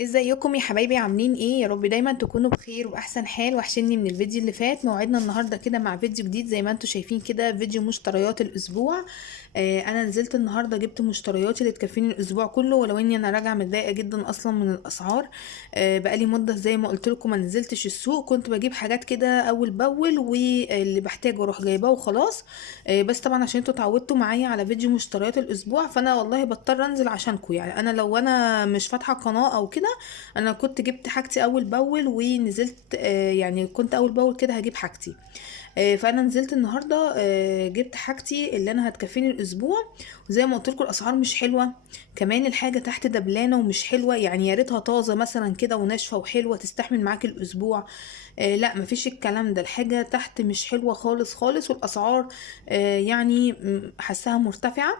ازيكم يا حبايبي؟ عاملين ايه؟ يا رب دايما تكونوا بخير واحسن حال. وحشني من الفيديو اللي فات. موعدنا النهارده كده مع فيديو جديد زي ما انتم شايفين كده، فيديو مشتريات الاسبوع. انا نزلت النهارده جبت مشترياتي اللي تكفيني الاسبوع كله، ولو اني انا راجعه متضايقه جدا اصلا من الاسعار. بقالي مده زي ما قلت لكم ما نزلتش السوق، كنت بجيب حاجات كده اول باول واللي بحتاجه اروح جايباه وخلاص. بس طبعا عشان انتوا اتعودتوا معايا على فيديو مشتريات الاسبوع، فانا والله بضطر انزل عشانكم. يعني انا لو انا مش فاتحه قناه او كده، انا كنت جبت حاجتي اول باول ونزلت. يعني كنت اول باول كده هجيب حاجتي. فانا نزلت النهارده، جبت حاجتي اللي انا هتكفيني الاسبوع. وزي ما قلت لكم الاسعار مش حلوه. كمان الحاجه تحت دبلانه ومش حلوه، يعني يا ريتها طازه مثلا كده وناشفه وحلوه تستحمل معاك الاسبوع. لا مفيش الكلام ده، الحاجه تحت مش حلوه خالص خالص، والاسعار يعني حاساها مرتفعه.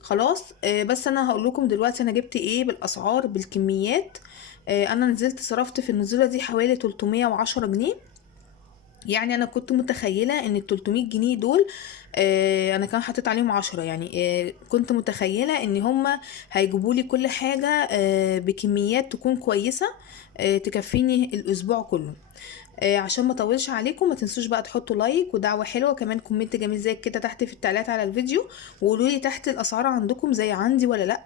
خلاص. بس انا هقول لكم دلوقتي انا جبت ايه بالاسعار بالكميات. انا نزلت صرفت في النزوله دي حوالي 310 جنيه. يعني انا كنت متخيله ان ال 300 جنيه دول، انا كان حاطط عليهم 10. يعني كنت متخيله ان هما هيجيبوا لي كل حاجه بكميات تكون كويسه، تكفيني الاسبوع كله. عشان ما اطولش عليكم، ما تنسوش بقى تحطوا لايك ودعوه حلوه، كمان كومنت جميل زي كده تحت في التعليقات على الفيديو، وقولوا لي تحت الاسعار عندكم زي عندي ولا لا.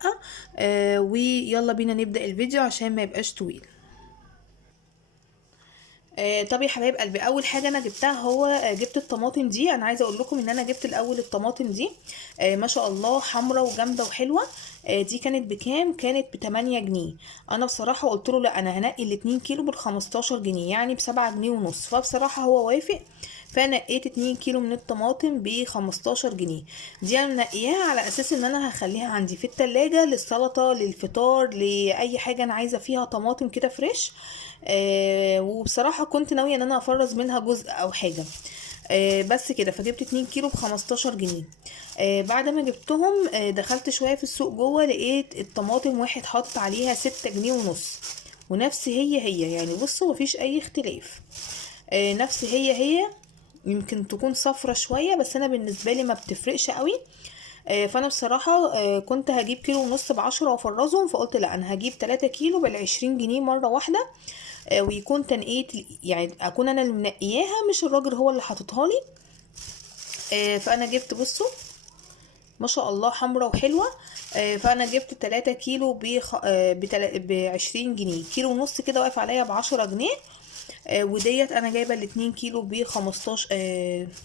ويلا بينا نبدا الفيديو عشان ما يبقاش طويل. طب يا حبايب قلبي، اول حاجه انا جبتها هو جبت الطماطم دي. انا عايزه اقول لكم ان انا جبت الاول الطماطم دي، ما شاء الله حمرا وجامده وحلوه. دي كانت بكام؟ كانت ب8 جنيه. انا بصراحه قلت له لا، انا هنقي ال2 كيلو بال15 جنيه، يعني ب7 جنيه ونص. فبصراحه هو وافق. فنقيت 2 كيلو من الطماطم ب15 جنيه. دي انا منقياها على اساس ان انا هخليها عندي في التلاجة للسلطه للفطار لاي حاجه انا عايزه فيها طماطم كده فريش. وبصراحة كنت ناوية ان انا افرز منها جزء او حاجة. بس كده، فجبت 2 كيلو ب15 جنيه. بعد ما جبتهم دخلت شوية في السوق جوه، لقيت الطماطم واحد حاطط عليها 6 جنيه ونص. ونفس هي يعني بصوا مفيش اي اختلاف. نفس هي. يمكن تكون صفرة شوية، بس انا بالنسبة لي ما بتفرقش قوي. فانا بصراحة كنت هجيب كيلو ونص ب10 وافرزهم، فقلت لا، انا هجيب 3 كيلو ب20 جنيه مرة واحدة. ويكون تنقية، يعني اكون انا اللي منقياها مش الراجل هو اللي حاططها لي. فانا جبت بصوا ما شاء الله حمرا وحلوة. فانا جبت 3 كيلو ب20 جنيه. كيلو ونص كده واقف عليا ب10 جنيه. وديت انا جايبه الاتنين كيلو ب15،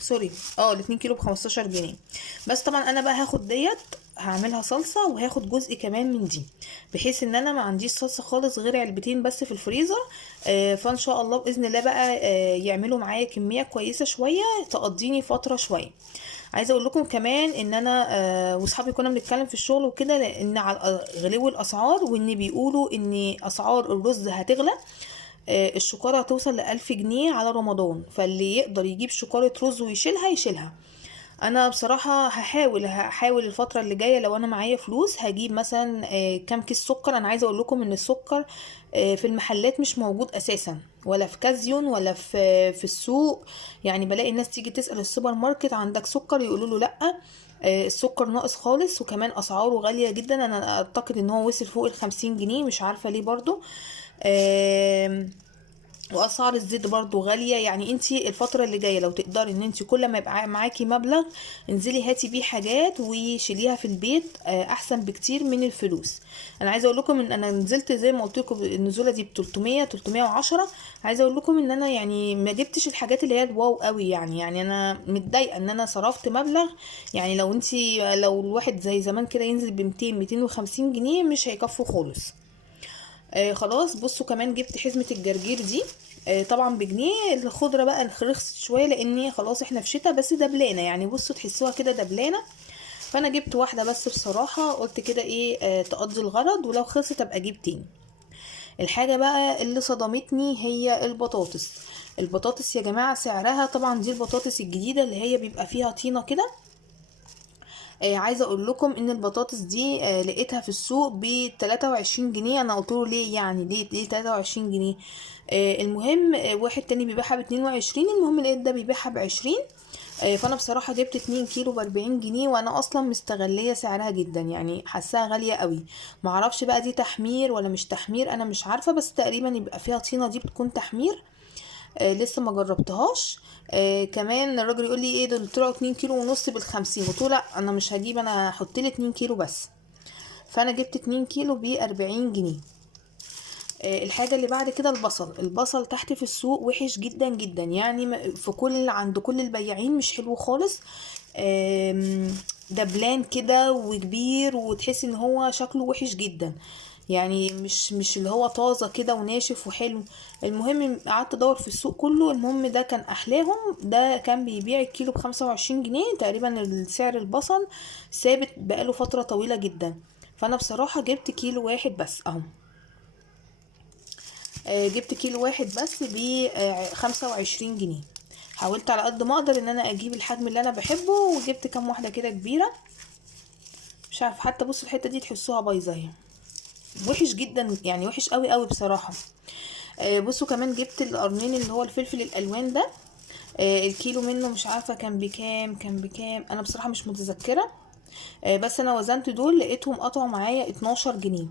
سوري، الاتنين كيلو ب15 جنيه. بس طبعا انا بقى هاخد ديت، هعملها صلصة وهاخد جزء كمان من دي، بحيث ان انا ما عنديش صلصة خالص غير علبتين بس في الفريزر. فان شاء الله باذن الله بقى يعملوا معايا كمية كويسة شوية تقضيني فترة شوية. عايزه اقول لكم كمان ان انا واصحابي كنا بنتكلم في الشغل وكده، لان على غلو الاسعار، وان بيقولوا ان اسعار الرز هتغلى. الشكارة هتوصل ل1000 جنيه على رمضان، فاللي يقدر يجيب شكارة رز ويشيلها يشيلها. انا بصراحة هحاول الفترة اللي جاية لو انا معايا فلوس هجيب مثلا كام كيس سكر. انا عايزة اقول لكم ان السكر في المحلات مش موجود اساسا، ولا في كازيون ولا في السوق. يعني بلاقي الناس تيجي تسأل السوبر ماركت عندك سكر، يقولوا له لا. السكر ناقص خالص، وكمان اسعاره غالية جدا. انا اعتقد ان هو وصل فوق ال50 جنيه، مش عارفة ليه برضو. آم، واسعار الزيت برضو غالية. يعني انتي الفترة اللي جاية لو تقدري ان انتي كل ما يبقى معاكي مبلغ انزلي هاتي بيه حاجات وشيليها في البيت، احسن بكتير من الفلوس. انا عايزة اقول لكم ان انا نزلت زي ما قلت لكم النزولة دي ب 300 310. عايزة اقول لكم ان انا يعني ما جبتش الحاجات اللي هي الواو قوي. يعني انا متضايقة ان انا صرفت مبلغ. يعني لو الواحد زي زمان كده ينزل ب 200 250 جنيه مش هيكفوا خالص. خلاص. بصوا كمان جبت حزمة الجرجير دي، طبعا بجنيه. الخضرة بقى رخصت شوية لان خلاص احنا في شتاء، بس دبلانة، يعني بصوا تحسوها كده دبلانة. فانا جبت واحدة بس بصراحة، قلت كده ايه تقضي الغرض، ولو خلصت ابقى اجيب تاني. الحاجة بقى اللي صدمتني هي البطاطس. البطاطس يا جماعة سعرها، طبعا دي البطاطس الجديدة اللي هي بيبقى فيها طينة كده. عايزه اقول لكم ان البطاطس دي لقيتها في السوق ب 23 جنيه. انا قلت له ليه؟ يعني ليه 23 جنيه؟ المهم واحد تاني بيبيعها ب 22. المهم لقيت ده بيبيعها ب20. فانا بصراحه جبت 2 كيلو ب40 جنيه، وانا اصلا مستغليه سعرها جدا، يعني حاساها غاليه قوي. معرفش بقى دي تحمير ولا مش تحمير، انا مش عارفه، بس تقريبا يبقى فيها طينه، دي بتكون تحمير. لسه ما جربتهاش. كمان الراجل يقول لي ايه دول طلعوا 2 كيلو ونص ب50، قلت له لا انا مش هجيب، انا هحط لي 2 كيلو بس. فانا جبت 2 كيلو ب40 جنيه. الحاجة اللي بعد كده البصل تحت في السوق وحش جدا جدا، يعني في عند كل البياعين مش حلو خالص. دبلان كده وكبير، وتحس ان هو شكله وحش جدا، يعني مش اللي هو طازة كده وناشف وحلو. المهم قعدت ادور في السوق كله، المهم ده كان احلاهم، ده كان بيبيع الكيلو ب25 جنيه تقريبا. سعر البصل ثابت بقاله فترة طويلة جدا. فانا بصراحة جبت كيلو واحد بس اهو. جبت كيلو واحد بس ب25 جنيه. حاولت على قد ما اقدر ان انا اجيب الحجم اللي انا بحبه، وجبت كام واحده كده كبيره. مش عارف، حتى بصوا الحته دي تحسوها بايظه اهي، وحش جدا يعني، وحش قوي قوي بصراحه. بصوا كمان جبت القرنين اللي هو الفلفل الالوان ده. الكيلو منه مش عارفه كان بكام انا بصراحه مش متذكره. بس انا وزنت دول لقيتهم قطعوا معايا 12 جنيه.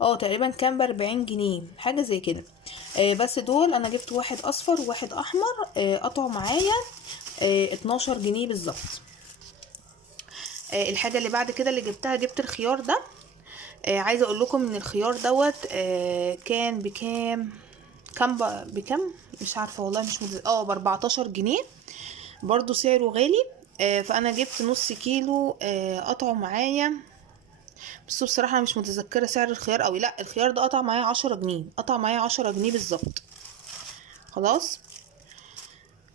تقريبا كان ب40 جنيه حاجة زي كده. بس دول انا جبت واحد اصفر وواحد احمر، قطعوا معايا 12 جنيه بالظبط. الحاجة اللي بعد كده اللي جبتها، جبت الخيار ده. عايزة اقول لكم ان الخيار دوت كان بكام، بكام مش عارفة والله، مش ب14 جنيه. برضو سعره غالي. فانا جبت نص كيلو، قطعوا معايا. بس بصراحة انا مش متذكرة سعر الخيار قوي، لا الخيار ده قطع معايا 10 جنيه، قطع معايا 10 جنيه بالظبط. خلاص.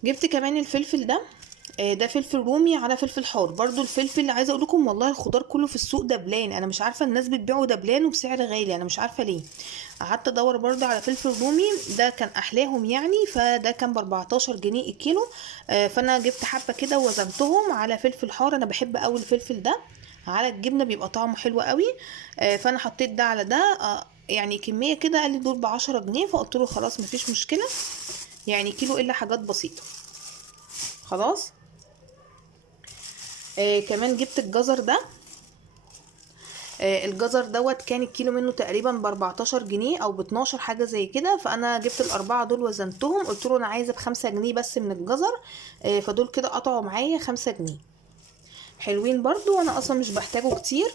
جبت كمان الفلفل ده. ده فلفل رومي على فلفل حار. برضو الفلفل عايزه اقول لكم والله الخضار كله في السوق دبلان، انا مش عارفه الناس بتبيعه دبلان وبسعر غالي، انا مش عارفه ليه. قعدت ادور برضو على فلفل رومي، ده كان احلاهم يعني، فده كان ب14 جنيه الكيلو. فانا جبت حبه كده ووزنتهم على فلفل حار، انا بحب قوي الفلفل ده على الجبنه، بيبقى طعمه حلو قوي. فانا حطيت ده على ده، يعني كميه كده، قال لي دول ب10 جنيه، فقلت له خلاص مفيش مشكله، يعني كيلو الا حاجات بسيطه. خلاص. كمان جبت الجزر ده. الجزر دوت كان الكيلو منه تقريبا ب14 جنيه او ب12 حاجة زي كده، فانا جبت الاربعة دول وزنتهم، قلت له انا عايزة ب5 جنيه بس من الجزر. فدول كده قطعوا معايا 5 جنيه. حلوين برضو، وانا اصلا مش بحتاجه كتير.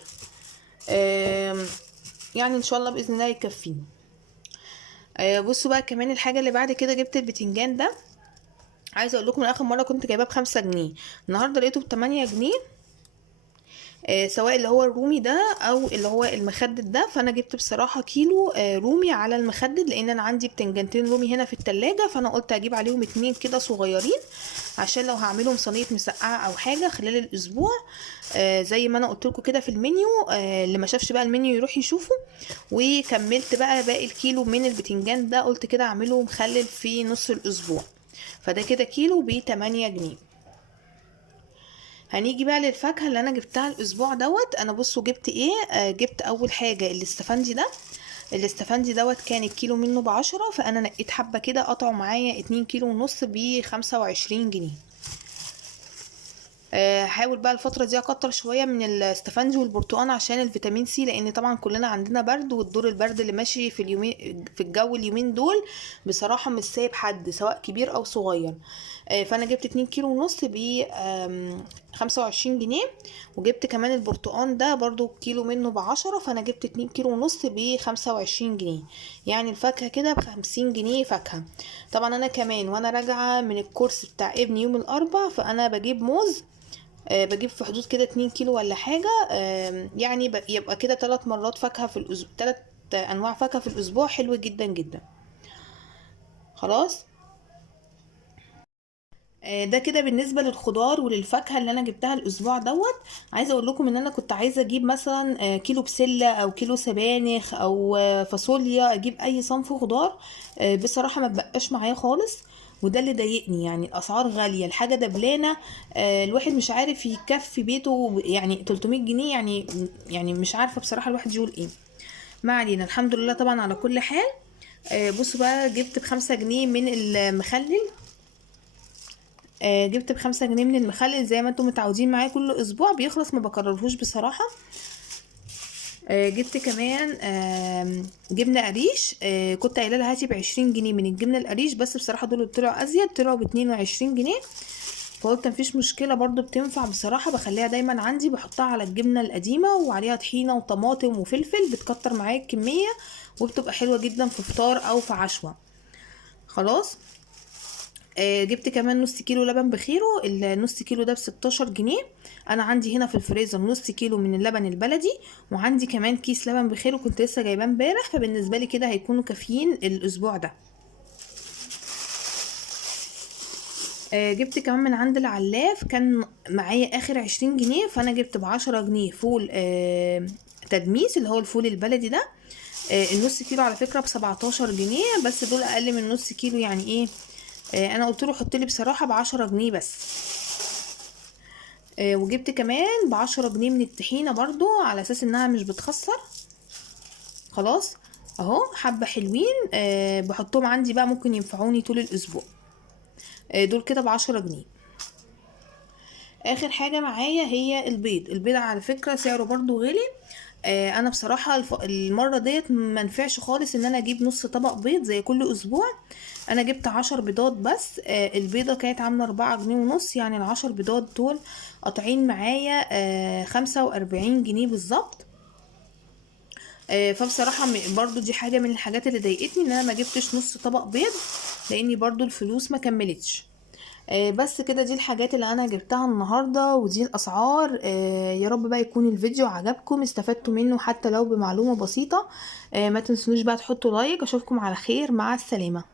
يعني ان شاء الله باذن الله يكفيني. بصوا بقى كمان الحاجة اللي بعد كده، جبت البتنجان ده. عايزه اقول لكم من اخر مره كنت جايباه ب5 جنيه، النهارده لقيته ب8 جنيه. سواء اللي هو الرومي ده او اللي هو المخدد ده. فانا جبت بصراحة كيلو رومي على المخدد، لان انا عندي بتنجانتين رومي هنا في التلاجة، فانا قلت اجيب عليهم 2 كده صغيرين، عشان لو هعملهم صينية مسقعة او حاجة خلال الاسبوع. زي ما انا قلت لكم كده في المنيو، اللي ما شافش بقى المنيو يروح يشوفه. وكملت بقى باقي الكيلو من البتنجان ده، قلت كده اعمله مخلل في نص الاسبوع. فده كده كيلو ب8 جنيه. هنيجي بقى للفاكهه اللي انا جبتها الاسبوع دوت. انا بصوا جبت ايه، جبت اول حاجه الاستفندي ده. الاستفندي دوت كان الكيلو منه ب10، فانا نقيت حبه كده قطعوا معايا 2 كيلو ونص ب25 جنيه. حاول بقى الفتره دي اكتر شويه من الاستفندي والبرتقال عشان الفيتامين سي، لان طبعا كلنا عندنا برد، والدور البرد اللي ماشي في اليومين في الجو اليومين دول بصراحه مش سايب حد سواء كبير او صغير. فانا جبت 2 كيلو ونص ب 25 جنيه. وجبت كمان البرتقال ده برضو كيلو منه ب10، فانا جبت 2 كيلو ونص ب25 جنيه. يعني الفاكهه كده ب50 جنيه فاكهه. طبعا انا كمان وانا راجعه من الكورس بتاع ابني يوم الاربع، فانا بجيب موز. بجيب في حدود كده 2 كيلو ولا حاجة. يعني يبقى كده 3 مرات فاكهة في الأسبوع، 3 أنواع فاكهة في الأسبوع، حلو جدا جدا. خلاص. ده كده بالنسبة للخضار وللفاكهة اللي أنا جبتها الأسبوع دوت. عايزة أقول لكم إن أنا كنت عايزة أجيب مثلا كيلو بسلة أو كيلو سبانخ أو فاصوليا، أجيب أي صنف خضار. بصراحة ما بقاش معايا خالص. وده اللي ضايقني، يعني الأسعار غالية، الحاجة دبلانة. الواحد مش عارف يكفي بيته، يعني 300 جنيه يعني مش عارفة بصراحة الواحد يقول إيه. ما علينا، الحمد لله طبعا على كل حال. بصوا بقى جبت ب5 جنيه من المخلل. جبت ب5 جنيه من المخلل زي ما انتم متعودين معايا، كل اسبوع بيخلص ما بكررهوش بصراحة. جبت كمان جبنة قريش، كنت قايله لها هاتي ب20 جنيه من الجبنة القريش، بس بصراحة دول طلعوا ازيد، طلعوا ب22 جنيه. فقلت مفيش مشكلة برضو بتنفع بصراحة، بخليها دايما عندي، بحطها على الجبنة القديمة وعليها طحينة وطماطم وفلفل، بتكتر معايا الكمية وبتبقى حلوة جدا في فطار او في عشوة. خلاص. جبت كمان نص كيلو لبن بخيره، النص كيلو ده ب16 جنيه. انا عندي هنا في الفريزر نص كيلو من اللبن البلدي، وعندي كمان كيس لبن بخيره كنت لسه جايباه امبارح، فبالنسبه لي كده هيكونوا كافيين الاسبوع ده. جبت كمان من عند العلاف، كان معايا اخر 20 جنيه، فانا جبت ب10 جنيه فول تدميس اللي هو الفول البلدي ده. النص كيلو على فكرة ب17 جنيه، بس دول اقل من نص كيلو يعني ايه. انا قلت له حط لي بصراحة ب10 جنيه بس. وجبت كمان ب10 جنيه من الطحينة برضو على اساس انها مش بتخسر. خلاص. اهو حبة حلوين، بحطهم عندي بقى ممكن ينفعوني طول الاسبوع. دول كده ب10 جنيه. اخر حاجة معايا هي البيض على فكرة سعره برضو غالي. انا بصراحة المرة ديت منفعش خالص ان انا اجيب نص طبق بيض زي كل اسبوع. انا جبت 10 بيضات بس. البيضة كانت عاملة 4 جنيه ونص، يعني ال10 بيضات دول قاطعين معايا 45 جنيه بالظبط. فبصراحة برضو دي حاجة من الحاجات اللي ضايقتني ان انا ما جبتش نص طبق بيض، لاني برضو الفلوس ما كملتش. بس كده دي الحاجات اللي انا جبتها النهاردة ودي الاسعار. يا رب بقى يكون الفيديو عجبكم، استفدتوا منه حتى لو بمعلومة بسيطة. ما تنسونوش بقى تحطوا لايك. اشوفكم على خير، مع السلامة.